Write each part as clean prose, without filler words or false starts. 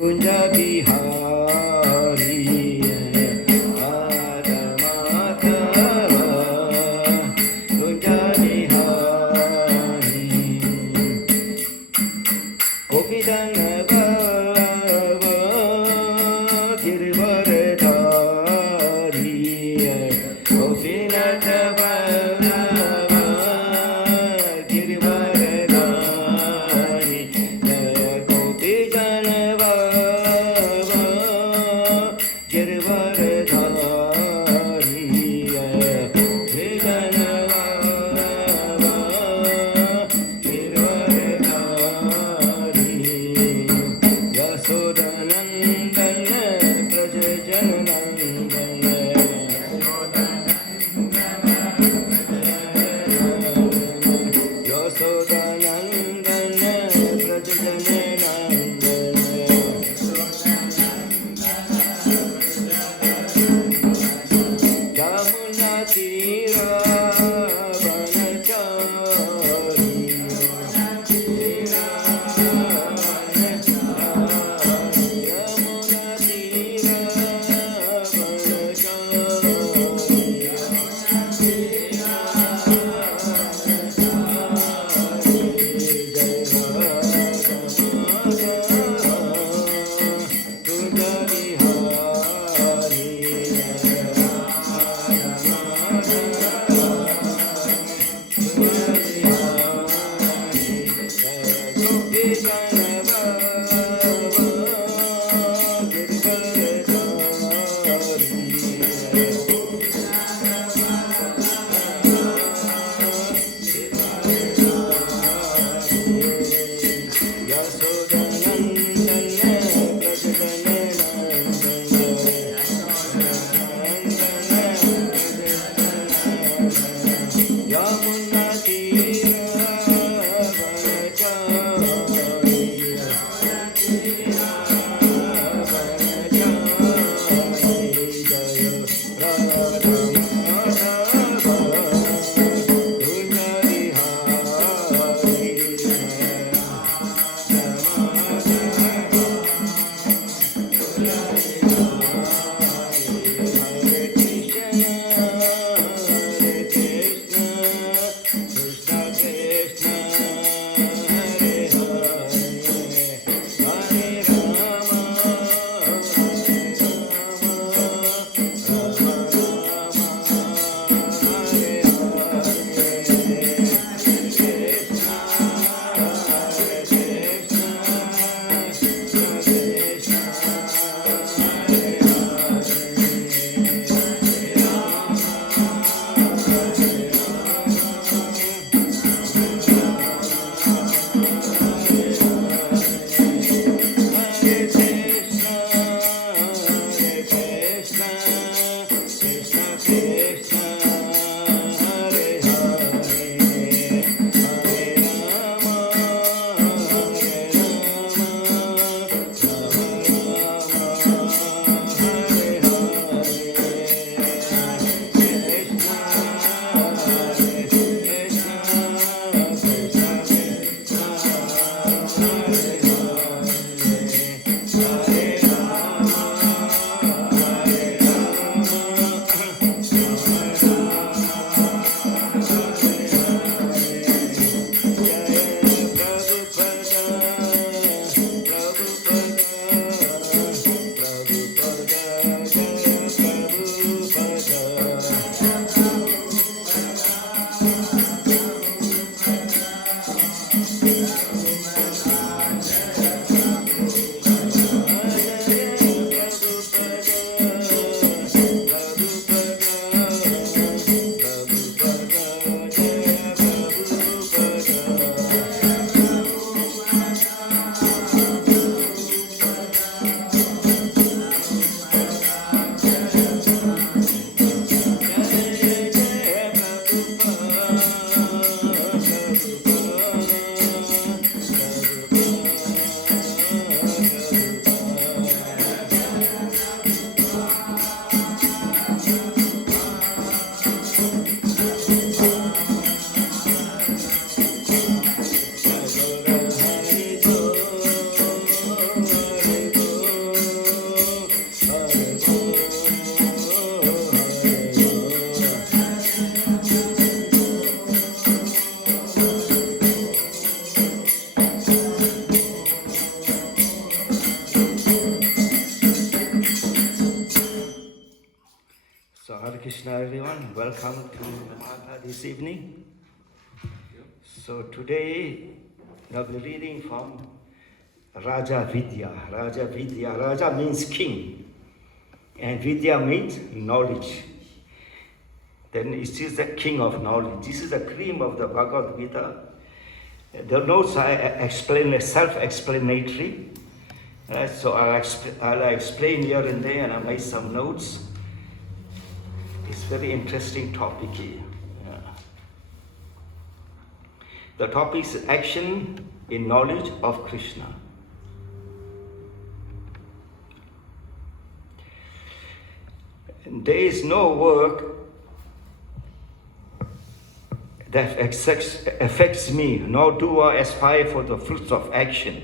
Kunja Bihari Namahatta Kunja Bihari Gopidana Baba Girvaradari Gopinath Baba Girvaradari Gopidana Krishna everyone, welcome to Namahatta this evening. So today I'll be reading from Raja Vidya. Raja means king and Vidya means knowledge. Then it is the king of knowledge. This is the cream of the Bhagavad Gita. The notes are self-explanatory. So I'll explain here and there, and I made some notes. It's a very interesting topic here. The topic is action in knowledge of Krishna. There is no work that affects me, nor do I aspire for the fruits of action.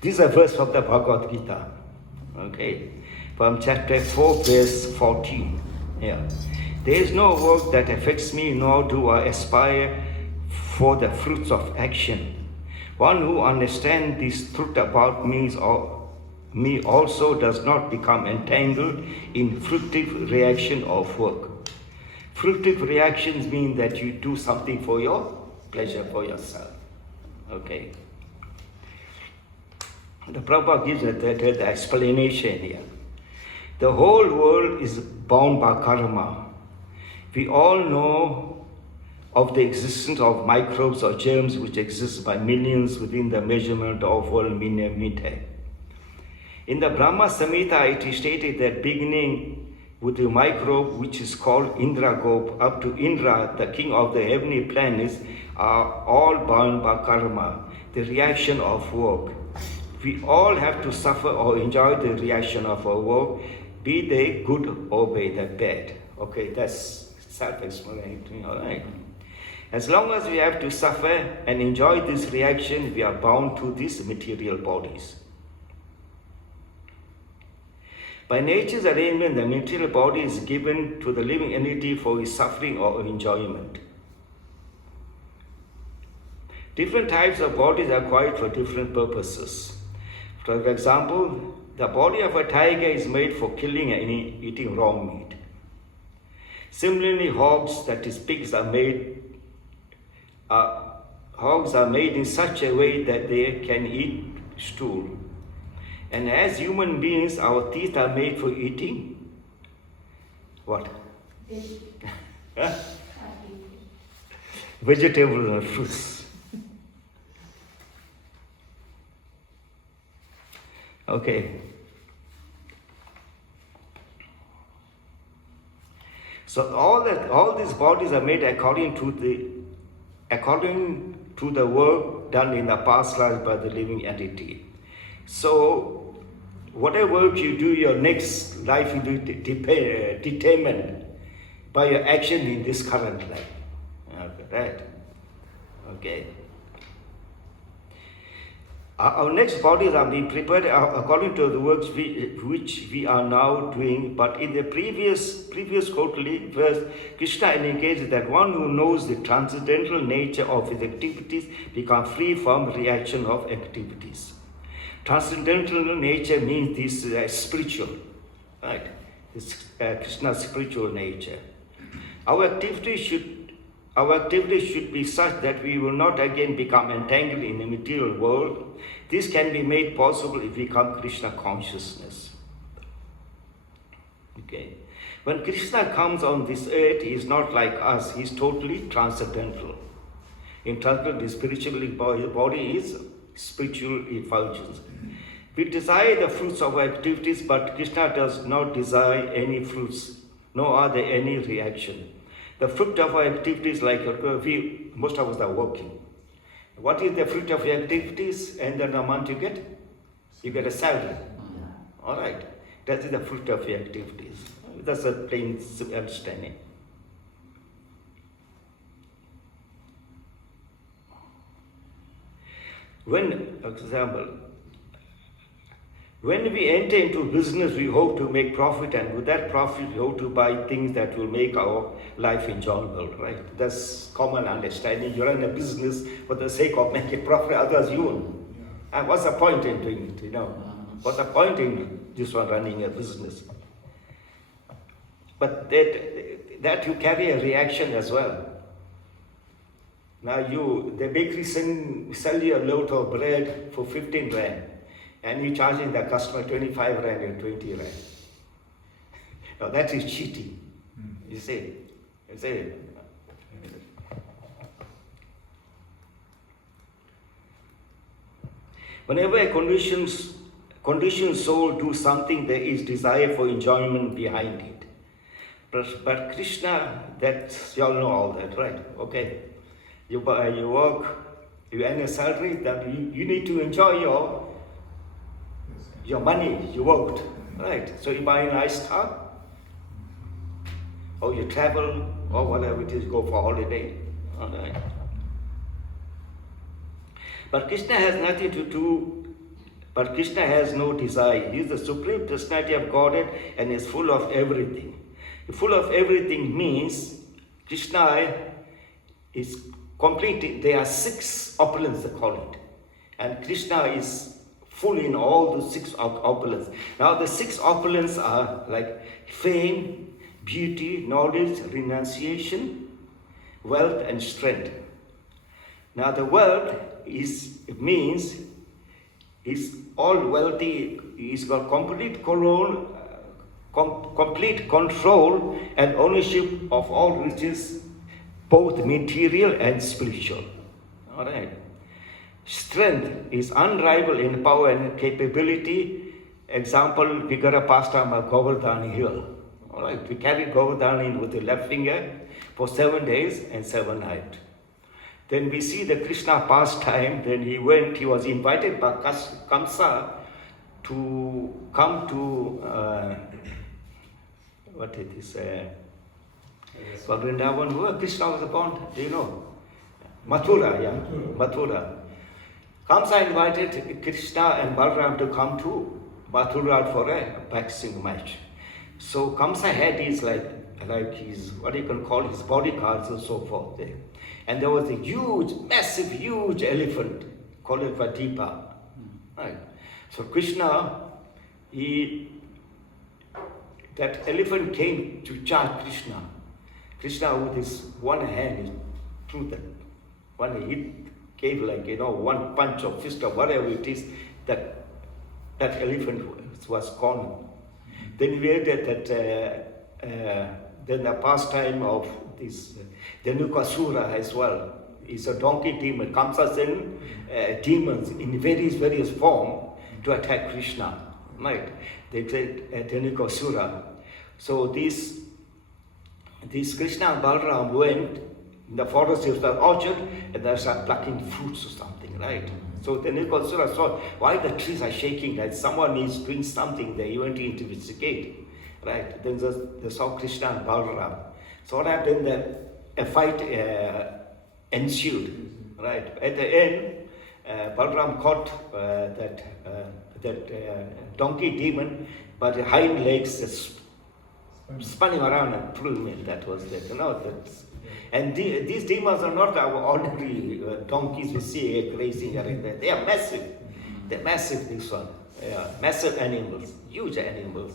This is a verse from the Bhagavad Gita, okay, from chapter 4, verse 14. Yeah. There is no work that affects me, nor do I aspire for the fruits of action. One who understands this truth about me also does not become entangled in fruitive reaction of work. Fruitive reactions mean that you do something for your pleasure, for yourself. Okay. The Prabhupada gives the explanation here. The whole world is bound by karma. We all know of the existence of microbes or germs which exist by millions within the measurement of 1 million meter. In the Brahma Samhita, it is stated that beginning with the microbe which is called Indragopa up to Indra, the king of the heavenly planets, are all bound by karma, the reaction of work. We all have to suffer or enjoy the reaction of our work, be they good or be they bad. Okay, that's self-explanatory, all right? As long as we have to suffer and enjoy this reaction, we are bound to these material bodies. By nature's arrangement, the material body is given to the living entity for his suffering or enjoyment. Different types of bodies are acquired for different purposes. For example, the body of a tiger is made for killing and eating raw meat. Similarly, hogs, that is pigs, are made in such a way that they can eat stool. And as human beings, our teeth are made for eating what? Vegetables and fruits. Okay. So all these bodies are made according to the work done in the past life by the living entity. So whatever work you do, your next life will be determined by your action in this current life. Okay, right? Okay. Our next bodies are being prepared according to the works which we are now doing. But in the previous quarterly verse, Krishna indicates that one who knows the transcendental nature of his activities becomes free from reaction of activities. Transcendental nature means this spiritual, right? It's Krishna's spiritual nature. Our activities should be such that we will not again become entangled in the material world. This can be made possible if we come Krishna consciousness. Okay. When Krishna comes on this earth, he is not like us. He is totally transcendental. In transcendental, the spiritual body is spiritual effulgence. We desire the fruits of our activities, but Krishna does not desire any fruits, nor are there any reaction. The fruit of our activities, like most of us are working. What is the fruit of your activities? End of the month you get? You get a salary. All right. That is the fruit of your activities. That's a plain understanding. When, for example, when we enter into business, we hope to make profit, and with that profit, we hope to buy things that will make our life enjoyable, right? That's common understanding. You run a business for the sake of making profit, otherwise you won't. And what's the point in doing it, What's the point in this one running a business? But that you carry a reaction as well. Now the bakery sell you a loaf of bread for 15 rand, and you're charging the customer 25 rand and 20 rand. Now that is cheating. You see. Whenever a conditioned soul do something, there is desire for enjoyment behind it. But Krishna, you all know all that, right? Okay. You work, you earn a salary, that you need to enjoy your money you worked, right? So you buy a nice car, or you travel, or whatever it is, go for holiday. All right. But Krishna has nothing to do, but Krishna has no desire. He is the supreme personality of Godhead and is full of everything. Full of everything means Krishna is complete. There are 6 opulence, they call it. And Krishna is full in all the 6 opulence. Now the 6 opulence are like fame, beauty, knowledge, renunciation, wealth, and strength. Now the wealth is all wealthy. He's got complete control and ownership of all riches, both material and spiritual. All right. Strength is unrivaled in power and capability. Example, we got a pastime of Govardhan Hill. All right, we carried Govardhan with the left finger for 7 days and 7 nights. Then we see the Krishna pastime. Then he was invited by Kamsa to come to, what it is, Vrindavan, where Krishna was born, do you know? Mathura, yeah, Mathura. Kamsa invited Krishna and Balaram to come to Mathura for a boxing match. So Kamsa had his his, what you can call his bodyguards and so forth there. And there was a huge elephant called it Vadipa. Right. So Krishna, that elephant came to charge Krishna. Krishna with his one hand, he threw that. One hit, gave one punch or fist or whatever it is, that elephant was gone. Then we had then the pastime of this, the Nukasura as well. It's a donkey demon. Kamsa sent demons in various form to attack Krishna. Right? They said Nukasura. So this Krishna and Balaram went in the forest of the orchard and they started plucking fruits or something, right? So the Nukasura saw why the trees are shaking, that someone is doing something there. He went to investigate. Right, then they saw Krishna and Balaram. So what happened? A fight ensued. Right, at the end, Balaram caught that donkey demon, but the hind legs just spun him around and threw him in. That was it. And these demons are not our ordinary donkeys we see grazing around there. They are massive. They're massive. This one, massive animals, huge animals.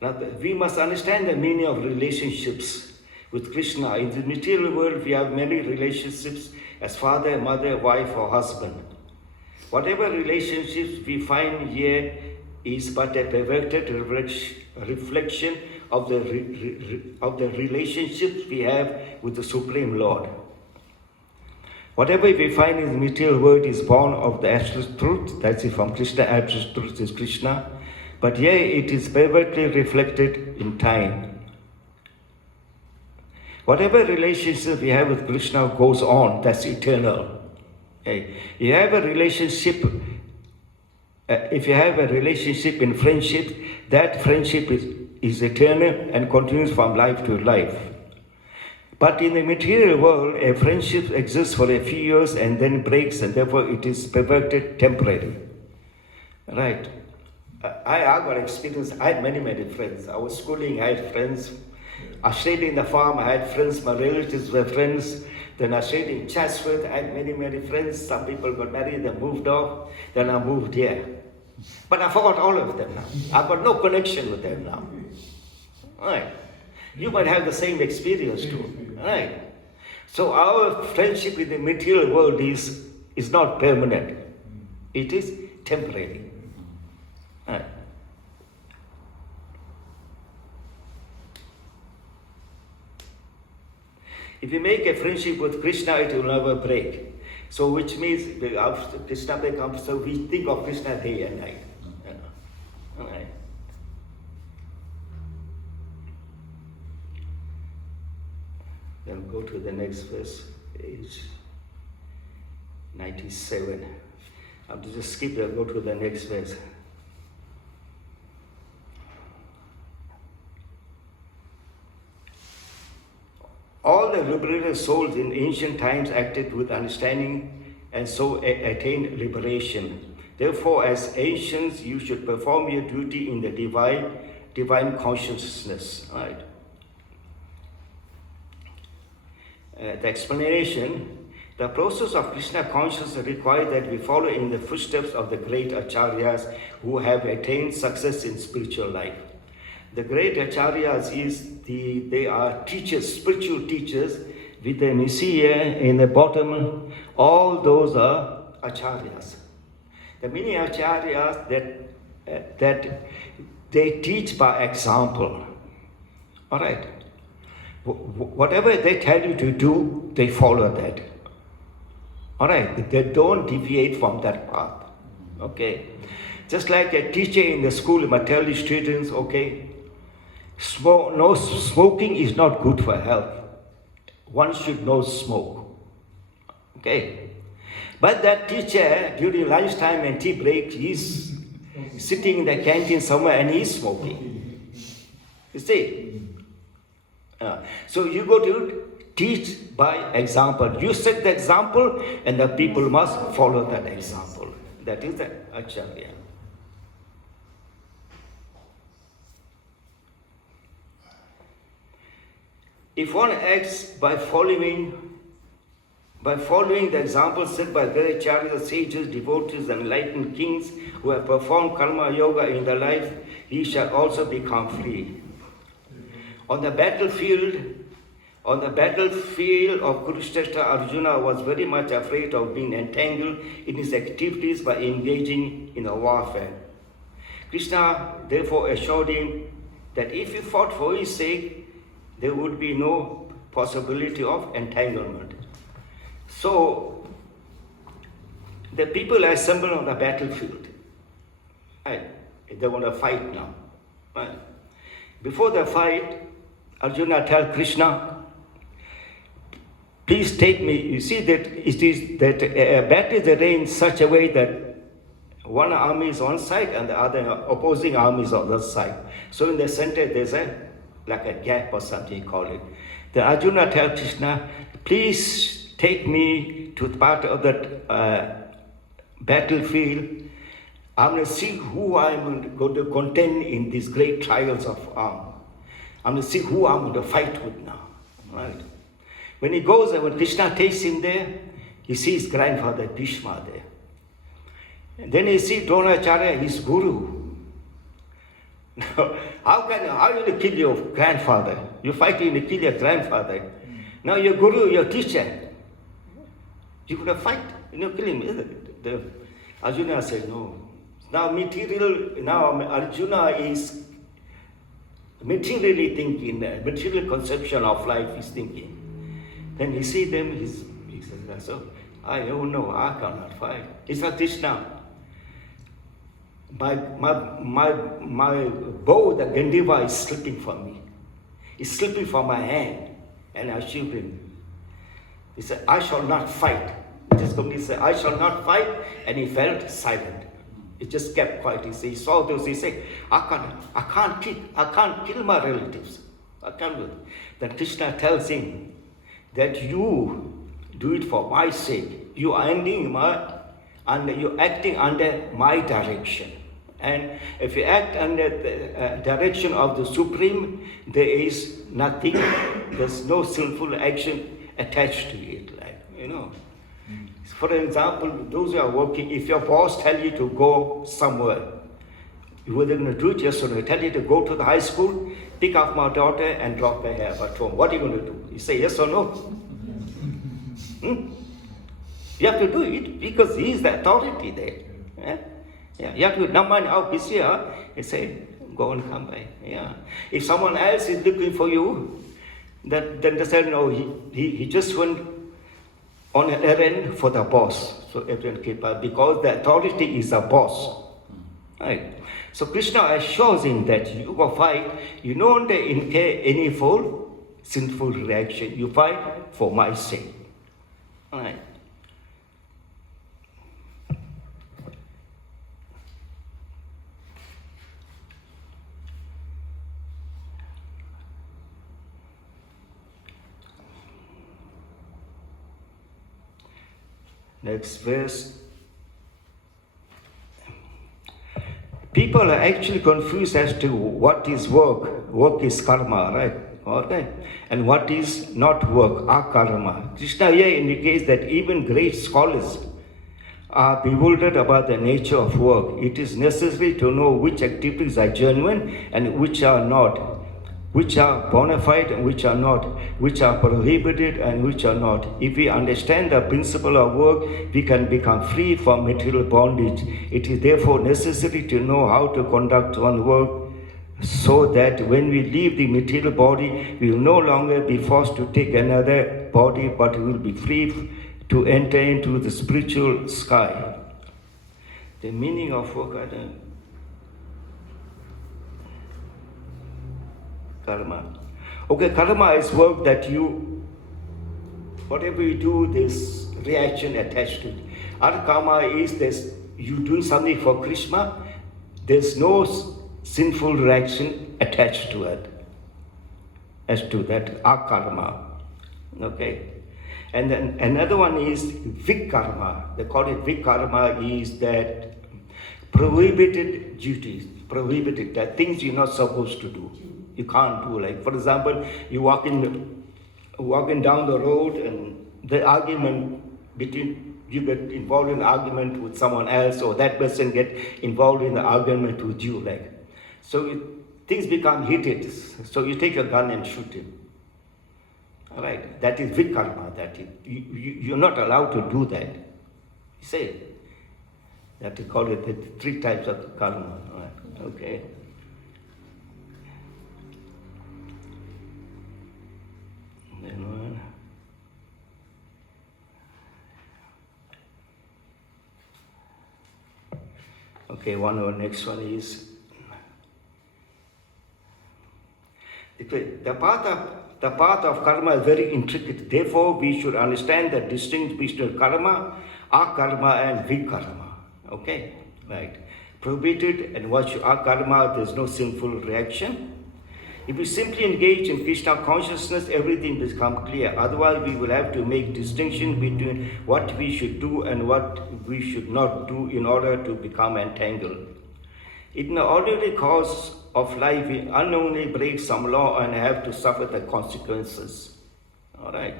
Now, we must understand the meaning of relationships with Krishna. In the material world, we have many relationships as father, mother, wife, or husband. Whatever relationships we find here is but a perverted reflection of the relationships we have with the Supreme Lord. Whatever we find in the material world is born of the absolute truth. That's it, from Krishna. Absolute truth is Krishna. But here it is pervertly reflected in time. Whatever relationship we have with Krishna goes on, that's eternal. Okay. You have a relationship, if you have a relationship in friendship, that friendship is eternal and continues from life to life. But in the material world, a friendship exists for a few years and then breaks, and therefore it is perverted, temporary. Right. I got experience. I had many friends. I was schooling, I had friends I stayed in the farm, I had friends, my relatives were friends. Then I stayed in Chatsworth, I had many friends. Some people got married, they moved off. Then I moved here. But I forgot all of them now. I've got no connection with them now. Right. You might have the same experience too. Right. So our friendship with the material world is not permanent. It is temporary. Right. If you make a friendship with Krishna, it will never break. So which means after Krishna becomes, so we think of Krishna day and night. Right. Then go to the next verse, page 97. I have to just skip there, go to the next verse. All the liberated souls in ancient times acted with understanding and so attained liberation. Therefore, as ancients, you should perform your duty in the divine consciousness. Right? The explanation, the process of Krishna consciousness requires that we follow in the footsteps of the great acharyas who have attained success in spiritual life. The great acharyas they are teachers, spiritual teachers, with the Nisiya in the bottom. All those are acharyas. The many acharyas that they teach by example. All right. Whatever they tell you to do, they follow that. All right. They don't deviate from that path. Okay. Just like a teacher in the school might tell the students, okay, smoking is not good for health. One should not smoke. Okay. But that teacher, during lunchtime and tea break, he's sitting in the canteen somewhere and he's smoking. You see? So you go to teach by example. You set the example and the people must follow that example. That is the acharya. If one acts by following the example set by great acharyas, sages, devotees, and enlightened kings who have performed karma yoga in their life, he shall also become free. On the battlefield of Kurukshetra, Arjuna was very much afraid of being entangled in his activities by engaging in a warfare. Krishna therefore assured him that if he fought for his sake, there would be no possibility of entanglement. So, the people assemble on the battlefield. Right? They want to fight now. Right? Before the fight, Arjuna tells Krishna, please take me. You see that it is that a battle is arranged in such a way that one army is on side and the other opposing army is on the other side. So in the center there's like a gap or something you call it. The Arjuna tells Krishna, please take me to the part of that battlefield. I'm going to see who I'm going to contend in these great trials of arm. I'm going to see who I'm going to fight with now. Right? When he goes there, when Krishna takes him there, he sees his grandfather Bhishma there. And then he sees Dronacharya, his guru. Now, how will you kill your grandfather? You're fighting to kill your grandfather. Now your guru, your teacher, you could have fight, kill him, isn't it? The Arjuna said no. Now Arjuna is materially thinking, material conception of life is thinking. Then he sees them, he says, so I don't know, I cannot fight. He said, Krishna, my bow, the Gandiva, is slipping from me. It's slipping from my hand. And I shoot him. He said, I shall not fight. He just completely said, I shall not fight. And he felt silent. He just kept quiet. He saw those, he said, I can't kill my relatives. I can't do it. Then Krishna tells him that you do it for my sake. You are acting under my direction. And if you act under the direction of the Supreme, there is nothing, there's no sinful action attached to it, For example, those who are working, if your boss tell you to go somewhere, you were going to do it yesterday, tell you to go to the high school, pick up my daughter and drop her here at home. What are you going to do? You say yes or no? You have to do it because he is the authority there. Yeah. You have to, no matter how busy you are, you say, go and come by. Yeah. If someone else is looking for you, then they say, no, he just went on an errand for the boss. So everyone keep up because the authority is the boss. Right. So Krishna assures him that you go fight, you don't incur any sinful reaction. You fight for my sake. Right. Next verse. People are actually confused as to what is work. Work is karma, right? Okay. And what is not work, akarma. Krishna here indicates that even great scholars are bewildered about the nature of work. It is necessary to know which activities are genuine and which are not, which are bona fide and which are not, which are prohibited and which are not. If we understand the principle of work, we can become free from material bondage. It is therefore necessary to know how to conduct one work so that when we leave the material body, we will no longer be forced to take another body, but we will be free to enter into the spiritual sky. The meaning of work, I don't. Karma. Okay, karma is work that whatever you do, there's reaction attached to it. Our karma is this, you doing something for Krishna, there's no sinful reaction attached to it. As to that, our karma. Okay. And then another one is vikarma. They call it vikarma, is that prohibited duties, prohibited, that things you're not supposed to do. You can't do. Like, for example, you walking down the road and the argument between, you get involved in an argument with someone else, or that person get involved in the argument with you. Like, so things become heated. So you take a gun and shoot him. All right, that is vikarma. That is, you're not allowed to do that. You say that we call it the 3 types of karma. All right. Okay. Okay, next one is the path of karma is very intricate. Therefore, we should understand the distinction between karma, akarma, and vikarma. Okay, right. Prohibited and what akarma, there's no sinful reaction. If we simply engage in Krishna consciousness, everything becomes clear. Otherwise, we will have to make distinction between what we should do and what we should not do in order to become entangled. In the ordinary course of life, we unknowingly break some law and have to suffer the consequences. All right.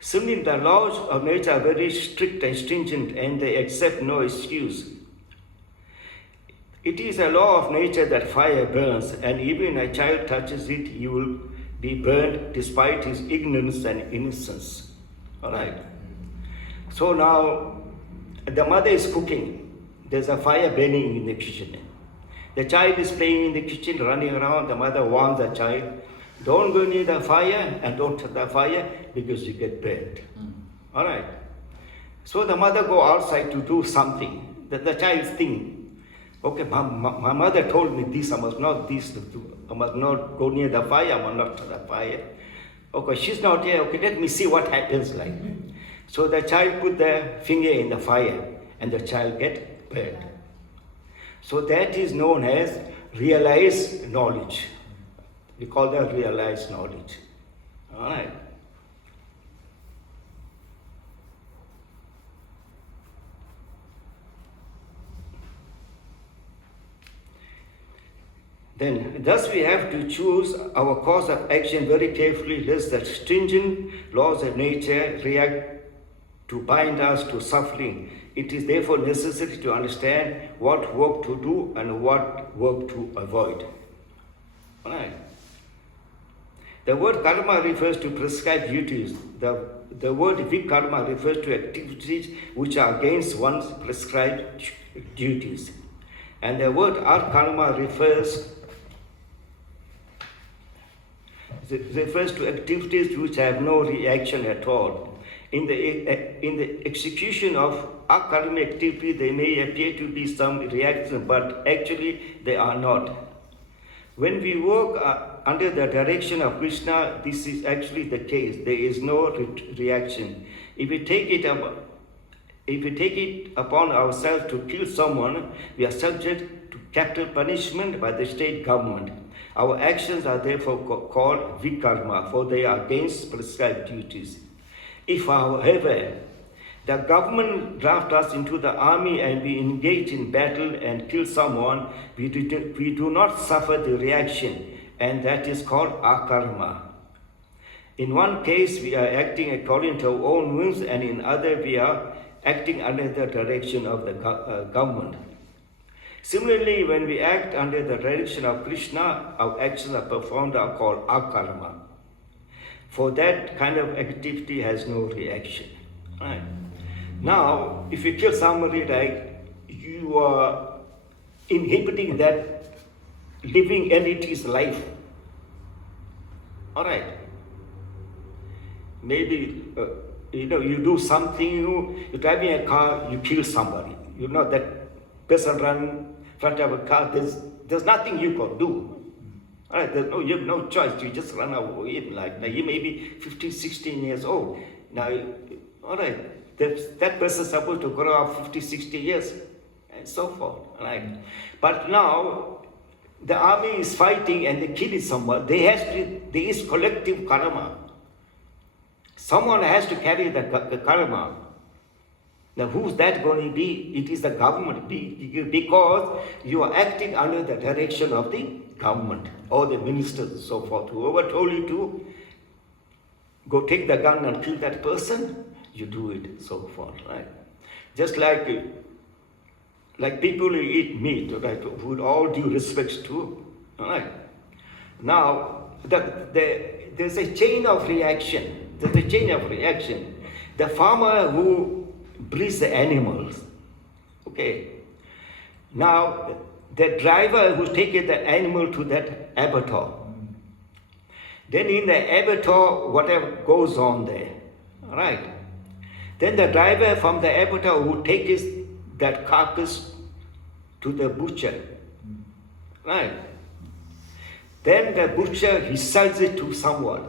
Similarly, the laws of nature are very strict and stringent, and they accept no excuse. It is a law of nature that fire burns, and even a child touches it, he will be burned despite his ignorance and innocence. All right. So now, the mother is cooking. There's a fire burning in the kitchen. The child is playing in the kitchen, running around. The mother warns the child, don't go near the fire and don't touch the fire because you get burned. All right. So the mother go outside to do something. The child thinks, okay, my mother told me this, I must not this to do. I must not go near the fire, I must not touch the fire. Okay, she's not here, okay, let me see what happens like. So the child put the finger in the fire and the child get burned. So that is known as realized knowledge. We call that realized knowledge. All right. Then, thus we have to choose our course of action very carefully, lest the stringent laws of nature react to bind us to suffering. It is therefore necessary to understand what work to do and what work to avoid. All right. The word karma refers to prescribed duties. The word vikarma refers to activities which are against one's prescribed duties. And the word akarma refers to activities which have no reaction at all. In the execution of akarmic activity, there may appear to be some reaction, but actually they are not. When we work under the direction of Krishna, this is actually the case. There is no reaction. If we take it upon ourselves to kill someone, we are subject to capital punishment by the state government. Our actions are therefore called vikarma, for they are against prescribed duties. If, however, the government draft us into the army and we engage in battle and kill someone, we do not suffer the reaction, and that is called akarma. In one case, we are acting according to our own whims, and in other, we are acting under the direction of the government. Similarly, when we act under the direction of Krishna, our actions are performed are called akarma. For that kind of activity has no reaction. Right. Now, if you kill somebody, like, you are inhibiting that living entity's life. All right. Maybe, you do something, you're driving a car, you kill somebody. You know that person run in front of a car, there's nothing you can do. All right, you have no choice, you just run away. Like, now you may be 15, 16 years old. Now, all right, that person is supposed to grow up 50, 60 years, and so forth. Right? But now, the army is fighting and they kill someone. There is collective karma. Someone has to carry the karma. Now, who's that going to be? It is the government, because you are acting under the direction of the government or the ministers and so forth. Whoever told you to go take the gun and kill that person, you do it, so forth, right? Just like people who eat meat, right, with all due respects to, right? Now, there's a chain of reaction. There's a chain of reaction. The farmer who breeds the animals, okay? Now, the driver who takes the animal to that abattoir. Then in the abattoir, whatever goes on there, right? Then the driver from the abattoir who takes that carcass to the butcher, right? Then the butcher, he sells it to someone.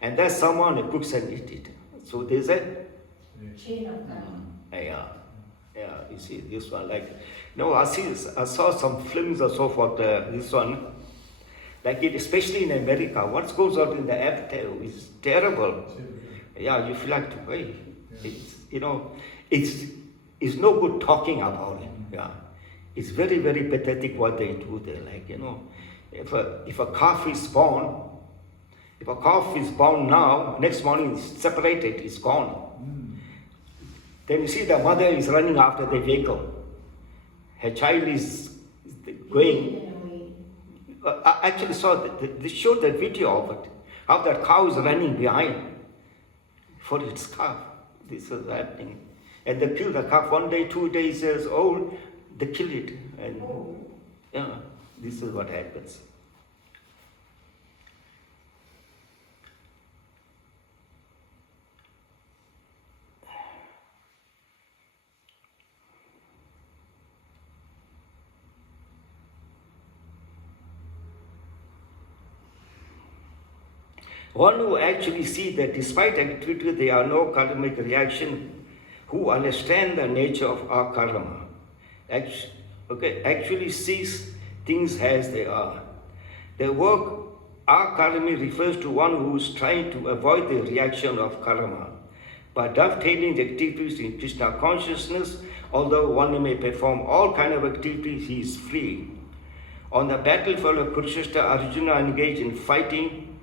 And that someone who cooks and eats it. So there's a chain of karma. Yeah, you see this one, like, I saw some films or so forth, this one, like it, especially in America, what goes on in the abattoir is terrible. Yeah, you feel like, hey, it's no good talking about it. Yeah, it's very, very pathetic what they do there. Like, if a calf is born, now, next morning it's separated, it's gone. Then you see the mother is running after the vehicle. Her child is going. I actually saw they showed the video of it. How that cow is running behind for its calf. This is happening. And they kill the calf 1 day, 2 days old, they kill it. And yeah, this is what happens. One who actually sees that despite activity there are no karmic reaction, who understand the nature of our karma, actually sees things as they are. The work our karma refers to one who is trying to avoid the reaction of karma. By dovetailing the activities in Krishna consciousness, although one may perform all kinds of activities, he is free. On the battlefield of Kurukshetra, Arjuna engaged in fighting.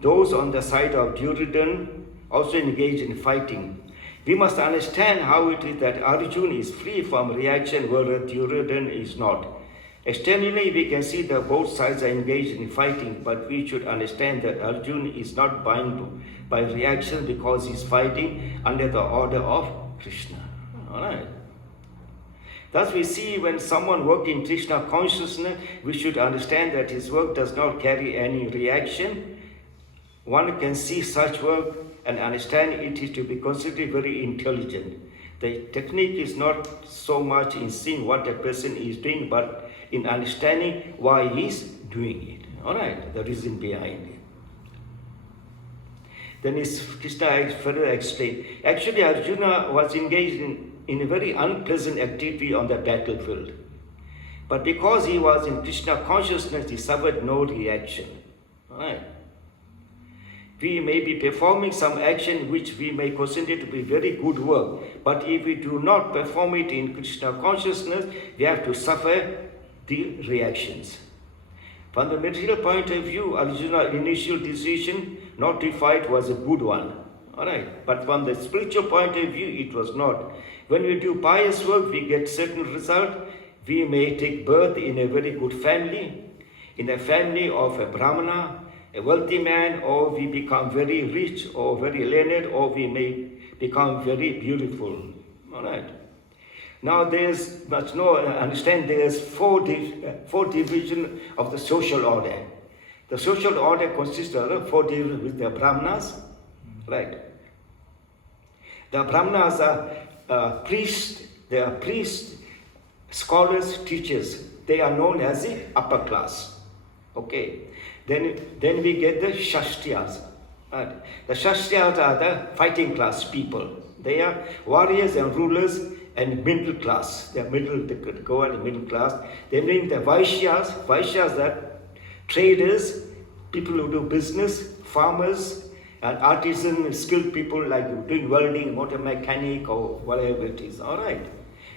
Those on the side of Durban also engaged in fighting. We must understand how it is that Arjuna is free from reaction, whereas Durban is not. Externally, we can see that both sides are engaged in fighting, but we should understand that Arjuna is not bound by reaction because he is fighting under the order of Krishna. All right. Thus, we see when someone works in Krishna consciousness, we should understand that his work does not carry any reaction. One can see such work and understand it is to be considered very intelligent. The technique is not so much in seeing what a person is doing, but in understanding why he is doing it. All right, the reason behind it. Then Krishna further explained. Actually, Arjuna was engaged in a very unpleasant activity on the battlefield. But because he was in Krishna consciousness, he suffered no reaction. All right. We may be performing some action which we may consider to be very good work, but if we do not perform it in Krishna consciousness, we have to suffer the reactions. From the material point of view, Arjuna's initial decision not to fight was a good one. All right. But from the spiritual point of view, it was not. When we do pious work, we get certain result. We may take birth in a very good family, in a family of a Brahmana, a wealthy man, or we become very rich or very learned, or we may become very beautiful. All right. Now there's much no understand. There's four divisions of the social order. The social order consists of four divisions with the Brahmanas, right? The Brahmanas are priests. They are priests, scholars, teachers. They are known as the upper class. Okay. Then we get the Kshatriyas. Right? The Kshatriyas are the fighting class people. They are warriors and rulers and middle class. They are they could go in the middle class. Then bring the Vaishyas. Vaishyas are traders, people who do business, farmers, and artisan, skilled people like doing welding, motor mechanic, or whatever it is. All right.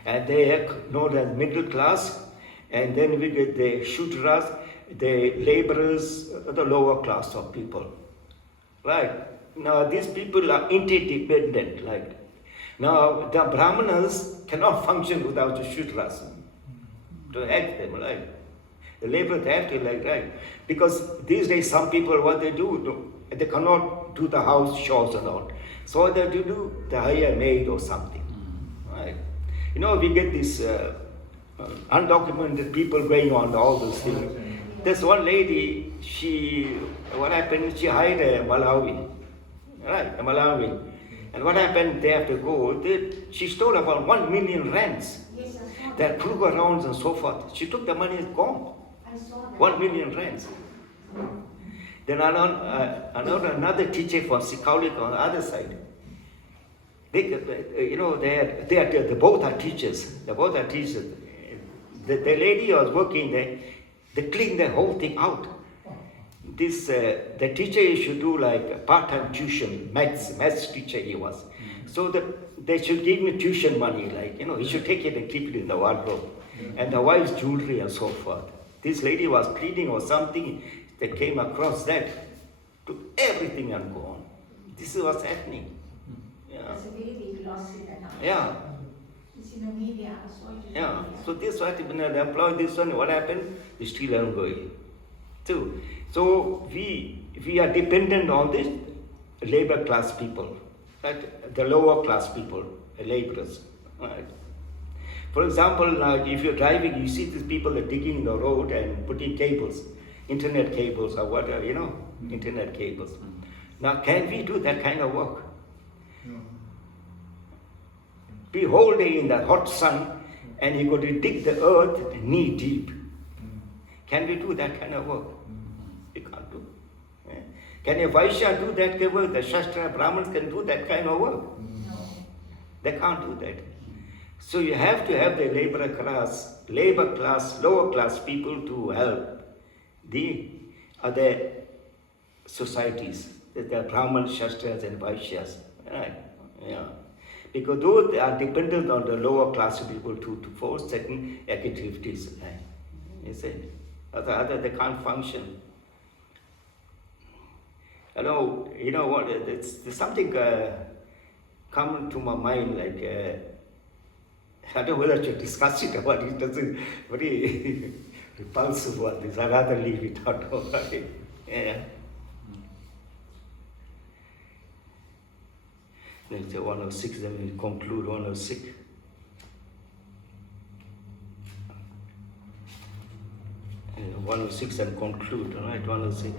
And they are known as middle class. And then we get the Shudras, the laborers, the lower class of people. Right. Now these people are interdependent. Like now the Brahmanas cannot function without the Shudras to help them. Right. The laborers have to right. Because these days some people what they do, they cannot do the house chores and all. So they do the hire maid or something. Right. You know, we get this undocumented people going on all those things. There's one lady, what happened, she hired a Malawi, right, a Malawi. And what happened, they have to go, she stole about 1 million rands. Yes, I saw Their kruger rounds and so forth. She took the money and gone. I saw that. 1 million rands. Then another teacher from Sikaulik on the other side. They both are teachers. They both are teachers. The lady was working there. They clean the whole thing out. The teacher should do like part-time tuition, maths teacher he was. So they should give me tuition money, he should take it and keep it in the wardrobe. And the wife's jewelry and so forth. This lady was cleaning or something, they came across that, took everything and go on. This is what's happening. Yeah. There's a baby lost in that house. Yeah. It's in the media. I saw it in Yeah, the media. so this what when they employ this one, what happened? They still are going. So we are dependent on this labor class people, right? The lower class people, the laborers. Right? For example, like if you're driving, you see these people are digging in the road and putting cables, internet cables or whatever, internet cables. Now, can we do that kind of work? Be whole day in the hot sun and you go to dig the earth knee deep. Can we do that kind of work? We can't do. Can a Vaishya do that kind of work? The Shastra Brahmins can do that kind of work? No. They can't do that. So you have to have the labor class, lower class people to help the other societies, the Brahmins, Shastras and Vaishyas. Right? Yeah. Because those are dependent on the lower class people to force certain activities. You see? Other they can't function. You know what? There's something come to my mind, like I don't know whether to discuss it about it. It's a very repulsive one. This I rather leave it out about it. Yeah. Let's say 106, then we conclude 106. Yeah, 106 and conclude, all right, 106.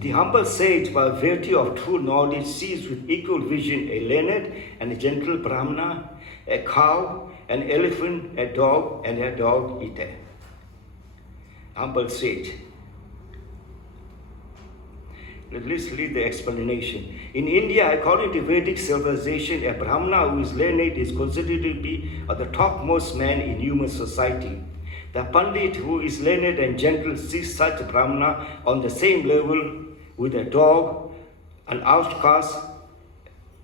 The humble sage, by virtue of true knowledge, sees with equal vision a learned and a gentle Brahmana, a cow, an elephant, a dog, and a dog eater. Humble sage. Let's read the explanation. In India, according to Vedic civilization, a Brahmana who is learned is considered to be the topmost man in human society. The Pandit who is learned and gentle sees such Brahmana on the same level with a dog, an outcast,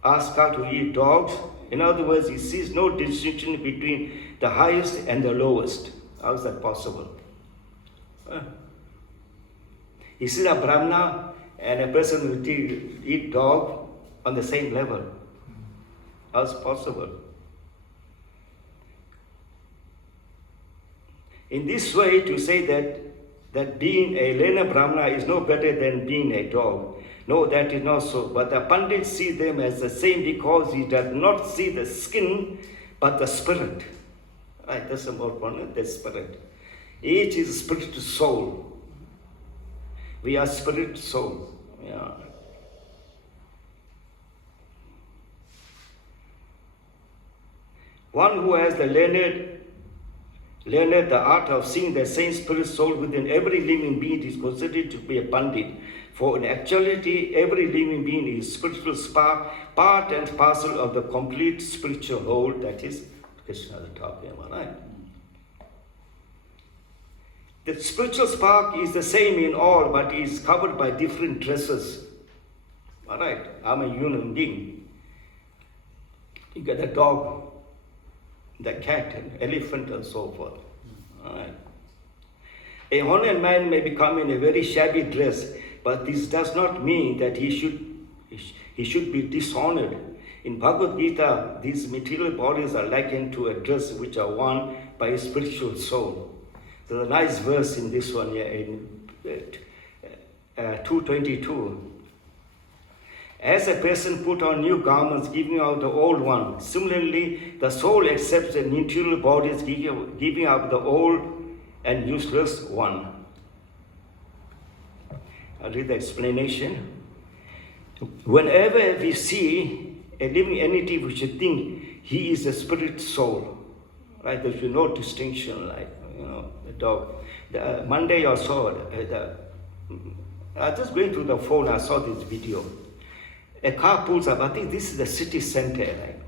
asked to eat dogs. In other words, he sees no distinction between the highest and the lowest. How is that possible? He sees a Brahmana and a person who eat dog on the same level. How is possible? In this way, to say that being a learned Brahmana is no better than being a dog. No, that is not so. But the Pandit sees them as the same because he does not see the skin, but the spirit. Right, that's the more important, the spirit. Each is spirit to soul. We are spirit soul. Yeah. One who has learned the art of seeing the same spirit soul within every living being is considered to be a Pandit. For in actuality, every living being is spiritual spark, part and parcel of the complete spiritual whole, that is Krsna the top, am I right? The spiritual spark is the same in all, but is covered by different dresses. All right, I'm a human being. You get a dog, the cat, an elephant, and so forth. All right. A honored man may become in a very shabby dress, but this does not mean that he should be dishonored. In Bhagavad Gita, these material bodies are likened to a dress which are worn by a spiritual soul. There's a nice verse in this one here in 222. As a person put on new garments, giving out the old one, similarly, the soul accepts the material bodies, giving up the old and useless one. I'll read the explanation. Whenever we see a living entity, we should think he is a spirit soul. Right? There's no distinction, like, the dog. Monday I saw, I was just going through the phone, I saw this video. A car pulls up, I think this is the city center, right?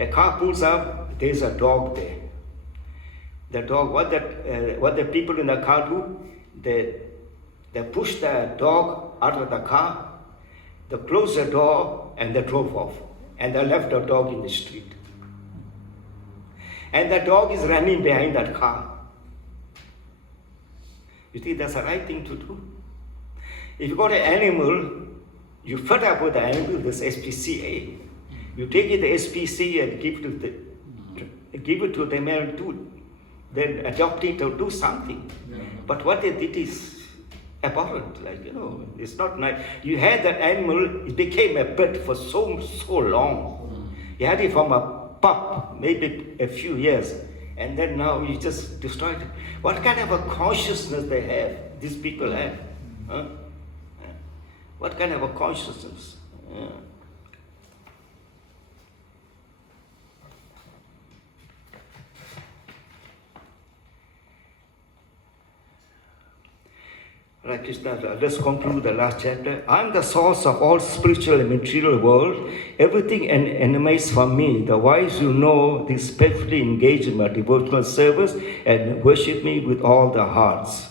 A car pulls up, there's a dog there. The dog, what the people in the car do, they push the dog out of the car, they closed the door, and they drove off. And they left the dog in the street. And the dog is running behind that car. You think that's the right thing to do? If you got an animal, you fed up with the animal, this SPCA. You take it the SPCA and give it to them and do, then adopt it or do something. Yeah. But what they did is abhorrent, it's not nice. You had that animal, it became a pet for so long. You had it from a pup, maybe a few years, and then now you just destroyed it. What kind of a consciousness they have, these people have? Huh? What kind of a consciousness? Yeah. Right, Krsna, let's conclude the last chapter. I am the source of all spiritual and material world. Everything emanates from me. The wise who know this perfectly engage in my devotional service and worship me with all their hearts.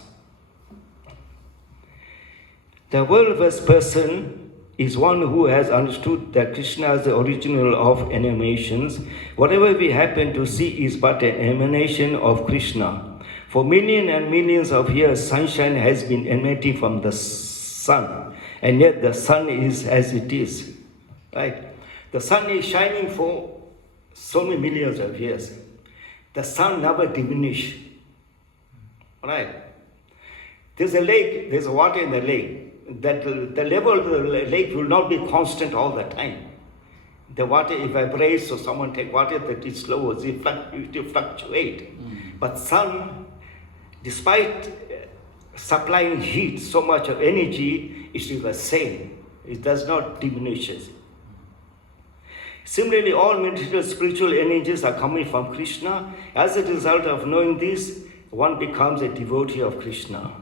The well-versed person is one who has understood that Krishna is the original of emanations. Whatever we happen to see is but an emanation of Krishna. For millions and millions of years, sunshine has been emanating from the sun, and yet the sun is as it is. Right? The sun is shining for so many millions of years. The sun never diminishes. Right? There's a lake, there's water in the lake. That the level of the lake will not be constant all the time. The water evaporates, so someone take water that is slow, it will fluctuate. But sun, despite supplying heat, so much of energy, is still the same. It does not diminish. Similarly, all material spiritual energies are coming from Krishna. As a result of knowing this, one becomes a devotee of Krishna.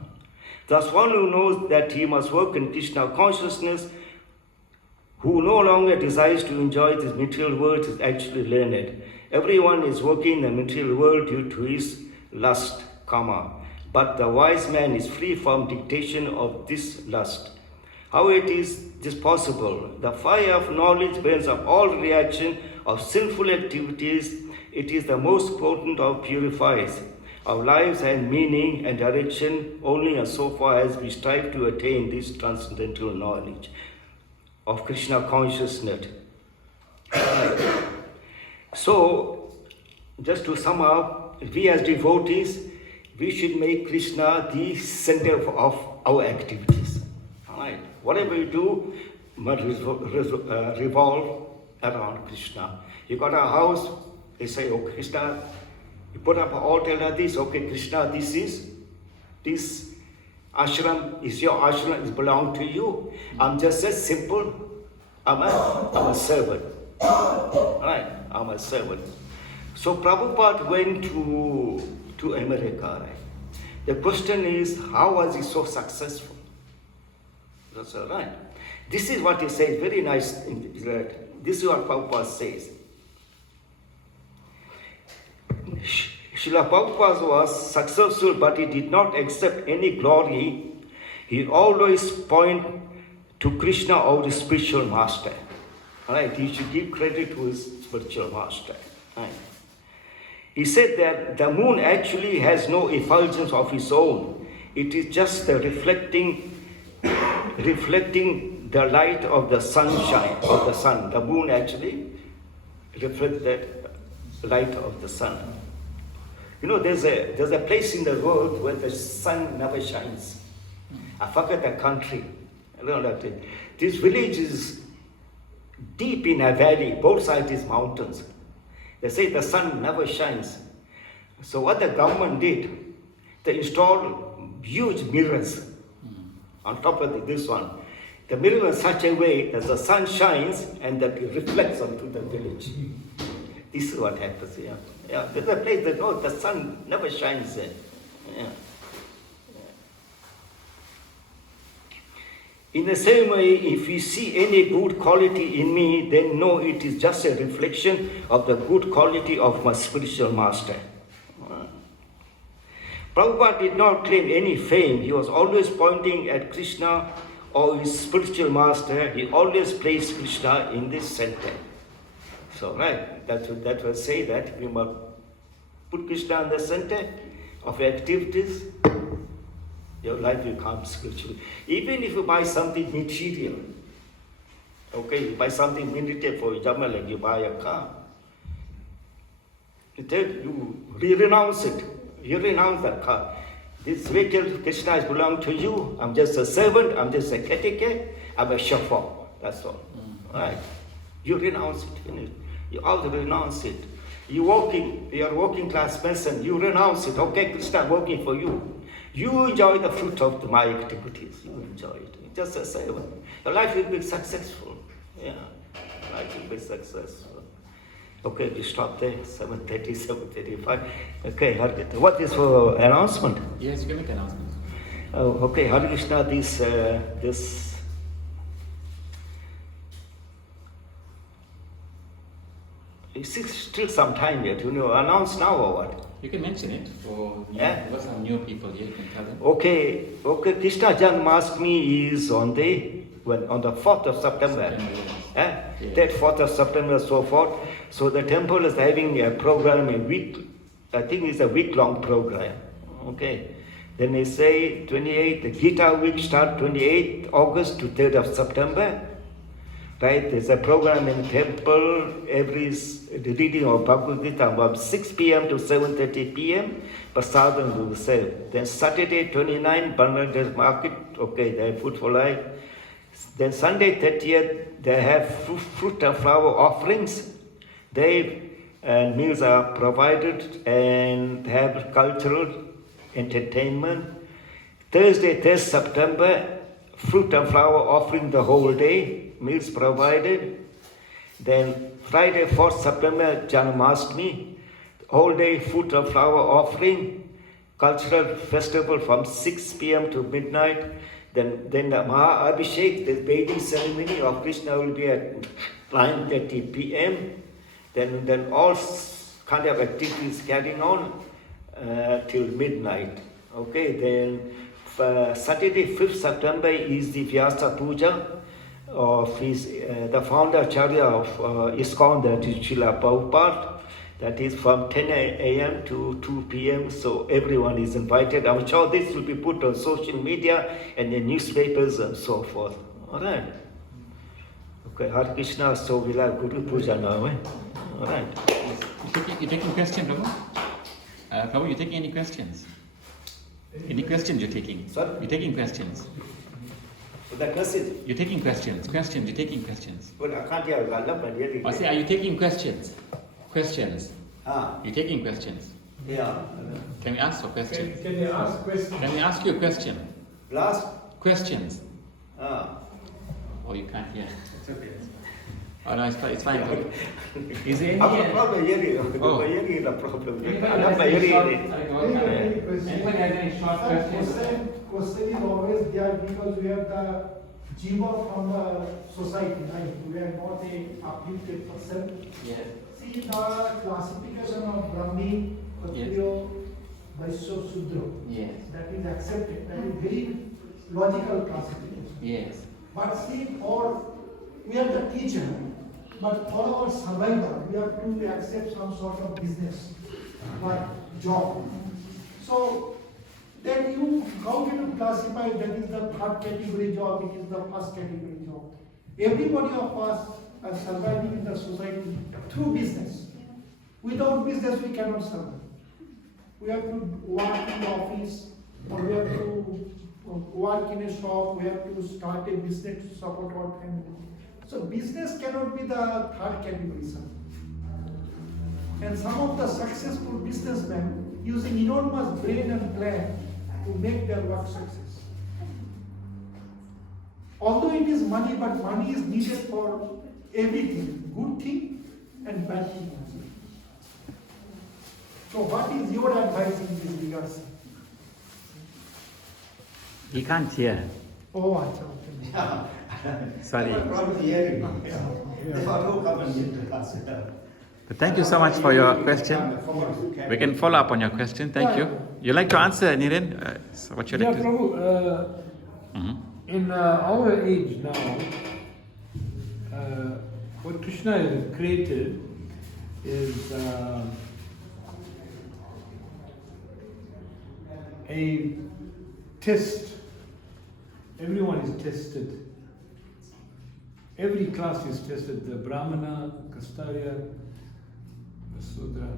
Thus, one who knows that he must work in Krishna consciousness, who no longer desires to enjoy this material world, is actually learned. Everyone is working in the material world due to his lust, karma. But the wise man is free from dictation of this lust. How it is this possible? The fire of knowledge burns up all reaction of sinful activities. It is the most potent of purifiers. Our lives have meaning and direction only as so far as we strive to attain this transcendental knowledge of Krishna consciousness. So, just to sum up, we as devotees, we should make Krishna the center of our activities. All right. Whatever we do must revolve around Krishna. You got a house, they say, oh Krishna, you put up an altar like this, okay Krishna, this ashram is your ashram, it belongs to you. I'm just a simple, I'm a servant. All right, I'm a servant. So Prabhupada went to America, right? The question is, how was he so successful? That's all right. This is what he says, very nice. This is what Prabhupada says. Srila Prabhupada was successful, but he did not accept any glory. He always point to Krishna or the spiritual master. All right, he should give credit to his spiritual master. Right. He said that the moon actually has no effulgence of its own. It is just the reflecting the light of the sunshine, of the sun. The moon actually reflects that light of the sun. You know, there's a place in the world where the sun never shines. I forget the country. I don't know that. This village is deep in a valley, both sides is mountains. They say the sun never shines. So what the government did, they installed huge mirrors on top of this one. The mirror in such a way that the sun shines and that it reflects onto the village. This is what happens here. Yeah, there's a place that the sun never shines there. Yeah. In the same way, if we see any good quality in me, then know it is just a reflection of the good quality of my spiritual master. Prabhupada did not claim any fame. He was always pointing at Krishna or his spiritual master. He always placed Krishna in this center. So, right, that will say that we must put Krishna in the center of activities. Your life becomes spiritual. Even if you buy something material, okay, you buy something material, for example, like you buy a car, you renounce it. You renounce that car. This vehicle, Krishna, is belong to you. I'm just a servant. I'm just a caretaker. I'm a chauffeur. That's all. Right? You renounce it. You have to renounce it. You're a working class person. You renounce it. Okay, Krishna, I'm working for you. You enjoy the fruit of my activities. You enjoy it. You're just a servant. Your life will be successful. Yeah, life will be successful. Okay, we stop there. 7:30, 7:35. Okay, what is for announcement? Yes, you can make announcement. Oh, okay, Hare Krishna. This. It's still some time yet. Announce now or what? You can mention it for some new people here. You can tell them. Okay. Krishna Janmashtami is on the 4th of September. Yes. That 4th of September, so forth. So the temple is having a program, I think it's a week-long program. Okay. Then they say 28th, the Gita week start 28th August to 3rd of September. Right, there's a program in the temple, the reading of Bhagavad Gita about 6 p.m. to 7:30 p.m. Prasadam will be served. Then Saturday 29, Bangladesh market, okay, they have food for life. Then Sunday 30th, they have fruit and flower offerings. Meals are provided and have cultural entertainment. Thursday 3rd September, fruit and flower offering the whole day. Meals provided. Then Friday, 4th September, Janmashtami, whole day food and flower offering, cultural festival from 6 p.m. to midnight. Then the Maha Abhishek, the bathing ceremony of Krishna will be at 9:30 p.m. Then all kind of activities carrying on till midnight. Okay, then Saturday, 5th September is the Vyasa Puja of the founder Acharya of ISKCON, that is Srila Prabhupada. That is from 10 a.m. to 2 p.m. So everyone is invited. I'm sure this will be put on social media and the newspapers and so forth. All right. Okay, Hare Krishna. So we'll have Guru Puja now. All right. You taking questions, Prabhu? Prabhu, you taking any questions? Any questions you're taking? Sir? You're taking questions. The question. You're taking questions. Questions. You're taking questions. Well, I can't hear. I say, are you taking questions? Questions. Ah, You're taking questions. yeah. Can we ask for questions? Can you ask questions? Can we ask you a question? Last. Questions. Ah. Oh, you can't hear. It's okay. Oh no, it's fine. Is there I'm any? problem hearing. Oh. Hearing the problem. Anybody I'm has not any short? hearing. Anybody has any short questions? Question is always there because we have the jiva from the society, right? We are not a uplifted person. Yes. See the classification of Brahmi, Kshatriya, Vaishya, Shudra. Yes. That is accepted. That is very logical classification. Yes. But see, we are the teacher, but for our survival, we have to accept some sort of business, like job. So then how can you classify that is the third category job, it is the first category job? Everybody of us are surviving in the society through business. Without business, we cannot survive. We have to work in the office, or we have to work in a shop, we have to start a business to support our family. So business cannot be the third category, sir. And some of the successful businessmen using enormous brain and plan to make their work success. Although it is money, but money is needed for everything, good thing and bad thing also. So what is your advice in this regard, sir? He can't hear. Oh, acha. Sorry. Problem hearing. They are no comment in class. But thank you so much for your question. We can follow up on your question. Thank you. You like to answer, Niren? So what you Yeah, like to? Prabhu, in our age now, what Krishna has created is a test. Everyone is tested. Every class is tested. The Brahmana, Kshatriya, the Sudra,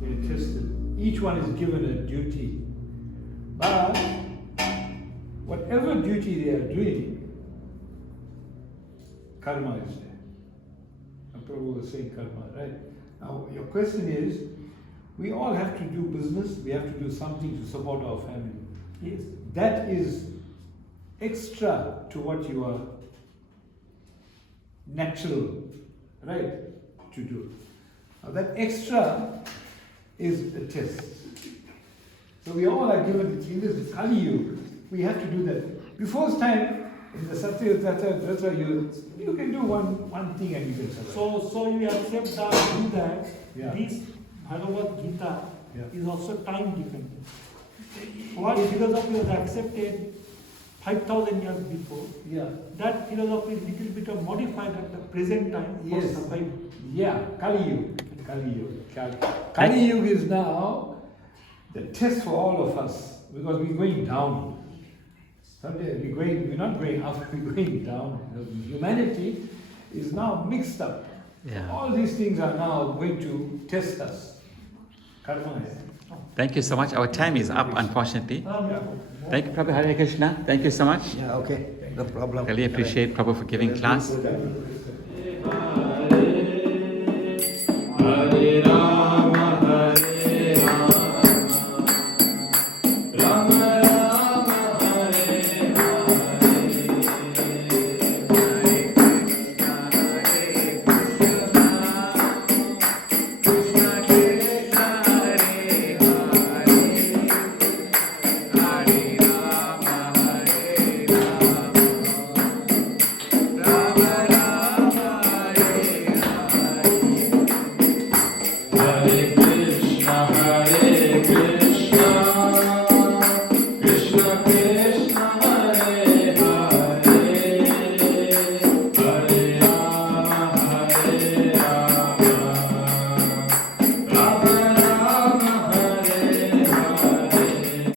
they are tested. Each one is given a duty. But whatever duty they are doing, karma is there. And Prabhu was saying karma, right? Now your question is, we all have to do business, we have to do something to support our family. Yes. That is extra to what you are natural, right, to do. Now that extra is a test. So we all are given in this Kali Yuga. We have to do that. Before's time, in the Satya, that's why you can do one thing and you can survive. So you accept that, do that. Yeah. This Bhagavad Gita Yeah. is also time dependent. What philosophy was accepted 5,000 years before, Yeah. that philosophy is little bit of modified at the present time for Yes. survival. Yeah, Kali Yuga. Kali Yuga. Kali Yuga is now the test for all of us, because we're going down. Someday we're not going up, we're going down. Humanity is now mixed up. Yeah. All these things are now going to test us. Karma hai. Thank you so much. Our time is up, unfortunately. Yeah. Thank you, Prabhu. Hare Krishna. Thank you so much. Yeah, okay, no problem. Really appreciate Prabhu for giving class. Hare